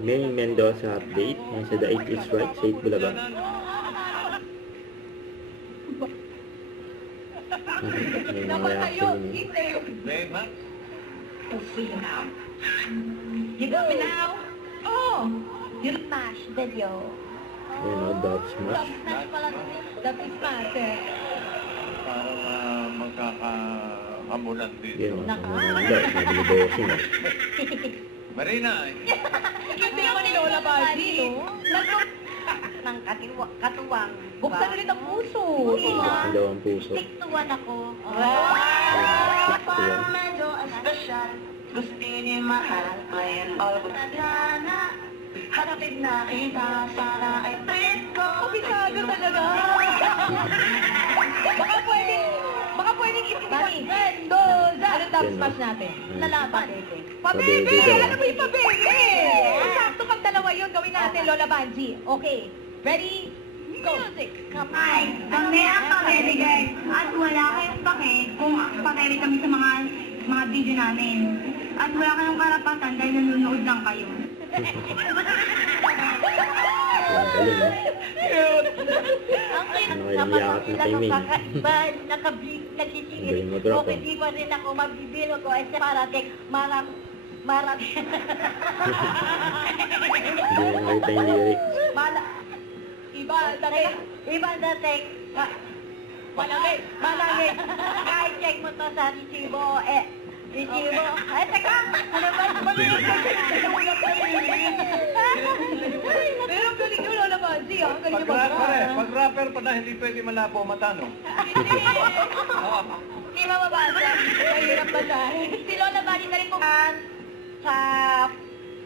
May Mendoza update. Nasa The 8 is right sa 8 Bulaga. May mga reaction yun. You got me now? Oh! You smash video. Ayun o, dot smash. Smash pala. That is smash eh. Parang magkakahamulan dito. Yun o, kamunanda. Nabilidosing o. Marina, Hindi naman ni Lola Baji, no? Ng katuwang. Buksan ulit ang puso. Buksan daw ang puso. Stick to one ako. Parang medyo special. Gusto ni mahal. Ngayon all ko na. Hanapin na kita. Sana ay treat ko. Kabisado talaga. Baka pwedeng isipin. Mendoza. Ano top smash natin? Lalaban. Pabebe! Pabebe daw. Alam mo yung pabebe! Sakto pag dalawa yun, gawin natin, Lola Banji. Okay. Ready? Go! Music! Ay, kami ang pamimigay at wala kayong pake kung pakere kami sa mga video namin. At wala kayong karapatan dahil nanonood lang kayo. Ang galing o. Ang Ano kaya yakap na kay Min? kakaiba, Ang galing nakabigil. mo, drop, Okay, di pa rin ako mabibilo ko. Ay, parating, marang. Hindi mo nakita yung lyrics. Iba dating. Malamig. Kahit check mo to sa resibo, resibo. Ay, teka! Ano ba? Pero ang galing yung Lola Banji, ah. Ang galing yung pag rapper pa na hindi pwede malabo mata, no? Hindi mababasa. Mahirap basahin. Si Lola Bali na rin po sa...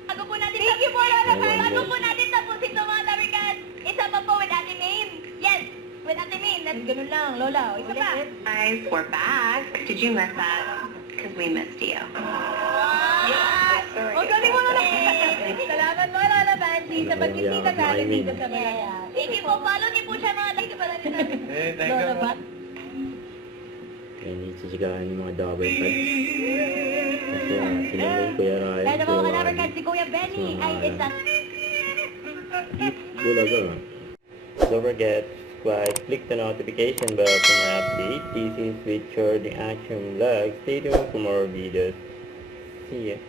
Bago po natin Thank you po, Lola Bali. Bago po natin tapusin ito mga American. Isa pa po with Ate Main. Yes, with Ate Main. Ganun lang, Lola. O, isa pa. Guys, we're back. Did you miss us? Because we missed you. Ang galing mo, Lola. Salamat mo, Lola Banji, sa pagkisita sa atin dito sa Malaya. Thank you po. Follow niyo po siya mga dito pala nito. Thank you. Lola Banji. Kaya nisisigahan yung mga double cuts. Kasi sila may Kuya Ryan. Kaya naman Kuya mga Wally. American, si Kuya Benny ay isang... Bulaga. Don't forget, subscribe, click the notification bell for my update. This is Richard, the Action Vlog. Stay tuned for more videos. See ya.